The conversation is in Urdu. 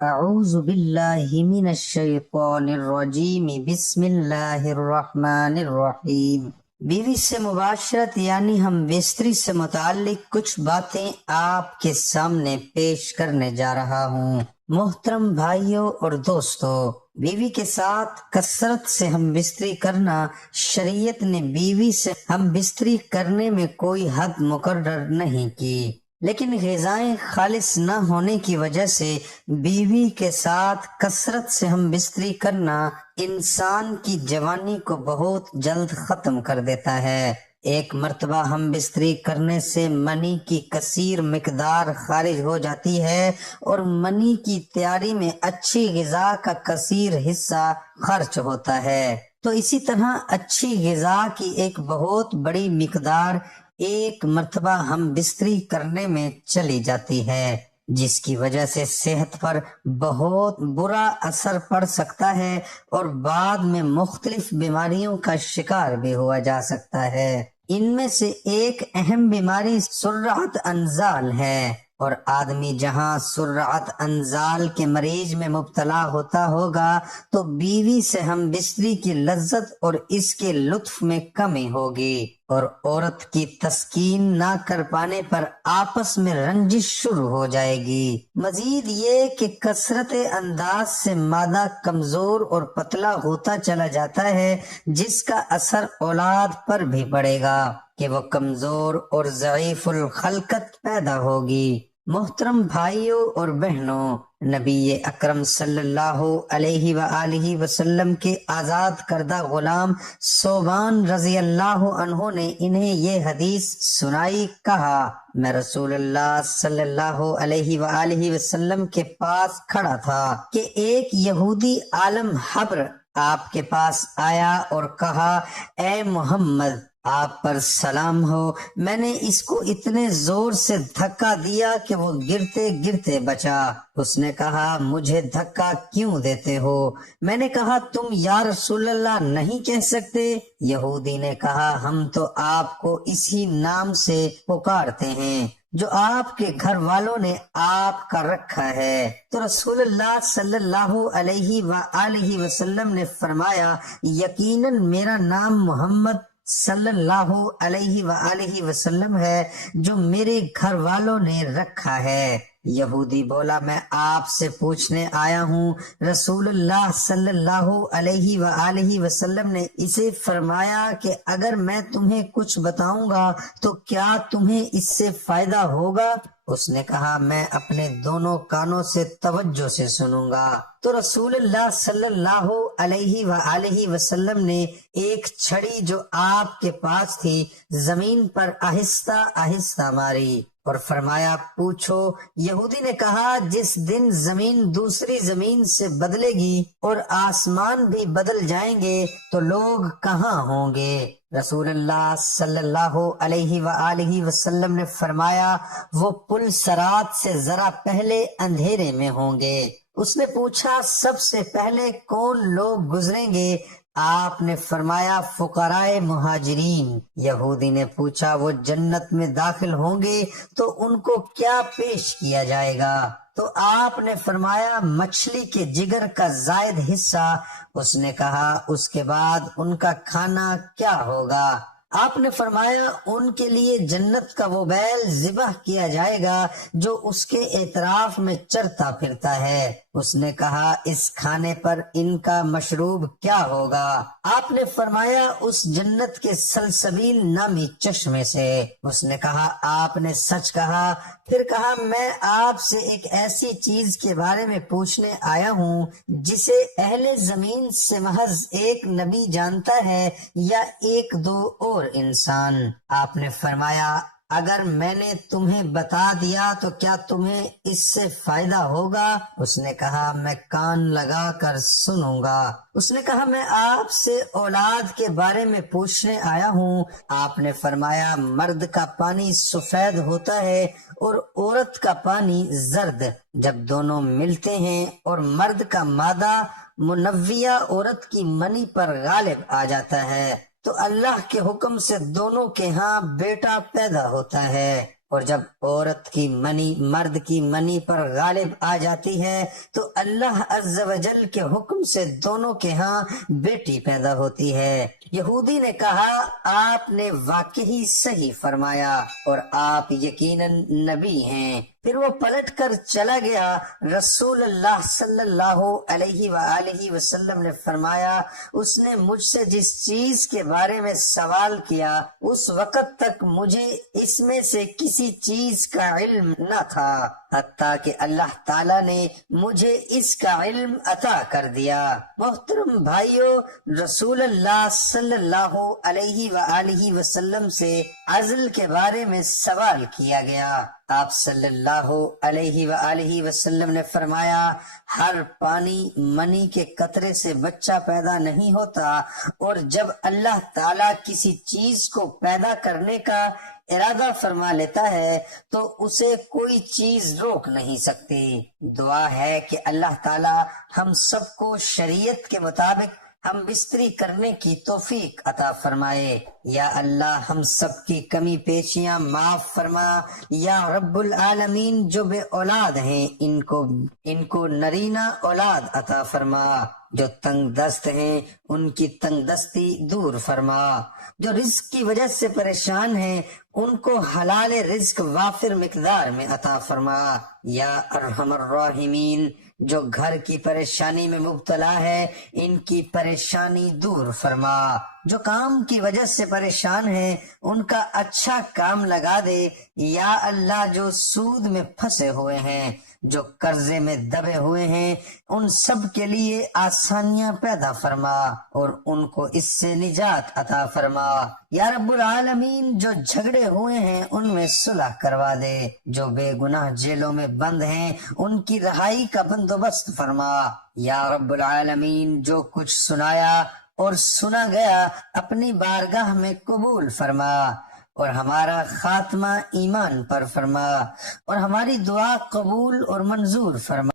اعوذ باللہ من الشیطان الرجیم بسم اللہ الرحمن الرحیم۔ بیوی سے مباشرت یعنی ہم بستری سے متعلق کچھ باتیں آپ کے سامنے پیش کرنے جا رہا ہوں۔ محترم بھائیوں اور دوستو، بیوی کے ساتھ کثرت سے ہم بستری کرنا، شریعت نے بیوی سے ہم بستری کرنے میں کوئی حد مقرر نہیں کی، لیکن غذائیں خالص نہ ہونے کی وجہ سے بیوی کے ساتھ کثرت سے ہم بستری کرنا انسان کی جوانی کو بہت جلد ختم کر دیتا ہے۔ ایک مرتبہ ہم بستری کرنے سے منی کی کثیر مقدار خارج ہو جاتی ہے اور منی کی تیاری میں اچھی غذا کا کثیر حصہ خرچ ہوتا ہے، تو اسی طرح اچھی غذا کی ایک بہت بڑی مقدار ایک مرتبہ ہم بستری کرنے میں چلی جاتی ہے، جس کی وجہ سے صحت پر بہت برا اثر پڑ سکتا ہے اور بعد میں مختلف بیماریوں کا شکار بھی ہوا جا سکتا ہے۔ ان میں سے ایک اہم بیماری سرعت انزال ہے، اور آدمی جہاں سرعت انزال کے مریض میں مبتلا ہوتا ہوگا تو بیوی سے ہم بستری کی لذت اور اس کے لطف میں کمی ہوگی، اور عورت کی تسکین نہ کر پانے پر آپس میں رنجش شروع ہو جائے گی۔ مزید یہ کہ کثرت انداز سے مادہ کمزور اور پتلا ہوتا چلا جاتا ہے، جس کا اثر اولاد پر بھی پڑے گا کہ وہ کمزور اور ضعیف الخلقت پیدا ہوگی۔ محترم بھائیوں اور بہنوں، نبی اکرم صلی اللہ علیہ وآلہ وسلم کے آزاد کردہ غلام ثوبان رضی اللہ عنہ نے انہیں یہ حدیث سنائی، کہا میں رسول اللہ صلی اللہ علیہ وآلہ وسلم کے پاس کھڑا تھا کہ ایک یہودی عالم حبر آپ کے پاس آیا اور کہا، اے محمد، آپ پر سلام ہو۔ میں نے اس کو اتنے زور سے دھکا دیا کہ وہ گرتے گرتے بچا۔ اس نے کہا، مجھے دھکا کیوں دیتے ہو؟ میں نے کہا، تم یا رسول اللہ نہیں کہہ سکتے؟ یہودی نے کہا، ہم تو آپ کو اسی نام سے پکارتے ہیں جو آپ کے گھر والوں نے آپ کا رکھا ہے۔ تو رسول اللہ صلی اللہ علیہ وآلہ وسلم نے فرمایا، یقیناً میرا نام محمد صلی اللہ علیہ وآلہ وسلم ہے جو میرے گھر والوں نے رکھا ہے۔ یہودی بولا، میں آپ سے پوچھنے آیا ہوں۔ رسول اللہ صلی اللہ علیہ وآلہ وسلم نے اسے فرمایا کہ اگر میں تمہیں کچھ بتاؤں گا تو کیا تمہیں اس سے فائدہ ہوگا؟ اس نے کہا، میں اپنے دونوں کانوں سے توجہ سے سنوں گا۔ تو رسول اللہ صلی اللہ علیہ وآلہ وسلم نے ایک چھڑی جو آپ کے پاس تھی زمین پر آہستہ آہستہ ماری اور فرمایا، پوچھو۔ یہودی نے کہا، جس دن زمین دوسری زمین سے بدلے گی اور آسمان بھی بدل جائیں گے تو لوگ کہاں ہوں گے؟ رسول اللہ صلی اللہ علیہ وآلہ وسلم نے فرمایا، وہ پل صراط سے ذرا پہلے اندھیرے میں ہوں گے۔ اس نے پوچھا، سب سے پہلے کون لوگ گزریں گے؟ آپ نے فرمایا، فقراء مہاجرین۔ یہودی نے پوچھا، وہ جنت میں داخل ہوں گے تو ان کو کیا پیش کیا جائے گا؟ تو آپ نے فرمایا، مچھلی کے جگر کا زائد حصہ۔ اس نے کہا، اس کے بعد ان کا کھانا کیا ہوگا؟ آپ نے فرمایا، ان کے لیے جنت کا وہ بیل ذبح کیا جائے گا جو اس کے اطراف میں چرتا پھرتا ہے۔ اس نے کہا، اس کھانے پر ان کا مشروب کیا ہوگا؟ آپ نے فرمایا، اس جنت کے سلسبیل نامی چشمے سے۔ اس نے کہا، آپ نے سچ کہا۔ پھر کہا، میں آپ سے ایک ایسی چیز کے بارے میں پوچھنے آیا ہوں جسے اہل زمین سے محض ایک نبی جانتا ہے یا ایک دو اور انسان؟ آپ نے فرمایا، اگر میں نے تمہیں بتا دیا تو کیا تمہیں اس سے فائدہ ہوگا؟ اس نے کہا، میں کان لگا کر سنوں گا۔ اس نے کہا، میں آپ سے اولاد کے بارے میں پوچھنے آیا ہوں۔ آپ نے فرمایا، مرد کا پانی سفید ہوتا ہے اور عورت کا پانی زرد۔ جب دونوں ملتے ہیں اور مرد کا مادہ منویہ عورت کی منی پر غالب آ جاتا ہے تو اللہ کے حکم سے دونوں کے ہاں بیٹا پیدا ہوتا ہے۔ اور جب عورت کی منی مرد کی منی پر غالب آ جاتی ہے تو اللہ عز و جل کے حکم سے دونوں کے ہاں بیٹی پیدا ہوتی ہے۔ یہودی نے کہا آپ نے واقعی صحیح فرمایا اور آپ یقیناً نبی ہیں۔ پھر وہ پلٹ کر چلا گیا۔ رسول اللہ صلی اللہ علیہ وآلہ وسلم نے فرمایا اس نے مجھ سے جس چیز کے بارے میں سوال کیا اس وقت تک مجھے اس میں سے کسی چیز کا علم نہ تھا، حتیٰ کہ اللہ تعالیٰ نے مجھے اس کا علم عطا کر دیا۔ محترم بھائیو، رسول اللہ صلی اللہ علیہ وآلہ وسلم سے عزل کے بارے میں سوال کیا گیا۔ آپ صلی اللہ علیہ وآلہ وسلم نے فرمایا ہر پانی منی کے قطرے سے بچہ پیدا نہیں ہوتا، اور جب اللہ تعالیٰ کسی چیز کو پیدا کرنے کا ارادہ فرما لیتا ہے تو اسے کوئی چیز روک نہیں سکتی۔ دعا ہے کہ اللہ تعالیٰ ہم سب کو شریعت کے مطابق ہم بستری کرنے کی توفیق عطا فرمائے۔ یا اللہ ہم سب کی کمی پیشیاں معاف فرما۔ یا رب العالمین جو بے اولاد ہیں ان کو نرینہ اولاد عطا فرما۔ جو تنگ دست ہیں ان کی تنگ دستی دور فرما۔ جو رزق کی وجہ سے پریشان ہیں ان کو حلال رزق وافر مقدار میں عطا فرما۔ یا ارحم الراحمین جو گھر کی پریشانی میں مبتلا ہے ان کی پریشانی دور فرما۔ جو کام کی وجہ سے پریشان ہیں ان کا اچھا کام لگا دے۔ یا اللہ جو سود میں پھنسے ہوئے ہیں، جو قرضے میں دبے ہوئے ہیں، ان سب کے لیے آسانیاں پیدا فرما اور ان کو اس سے نجات عطا فرما۔ یا رب العالمین جو جھگڑے ہوئے ہیں ان میں صلح کروا دے۔ جو بے گناہ جیلوں میں بند ہیں ان کی رہائی کا بندوبست فرما۔ یا رب العالمین جو کچھ سنایا اور سنا گیا اپنی بارگاہ میں قبول فرما، اور ہمارا خاتمہ ایمان پر فرما، اور ہماری دعا قبول اور منظور فرما۔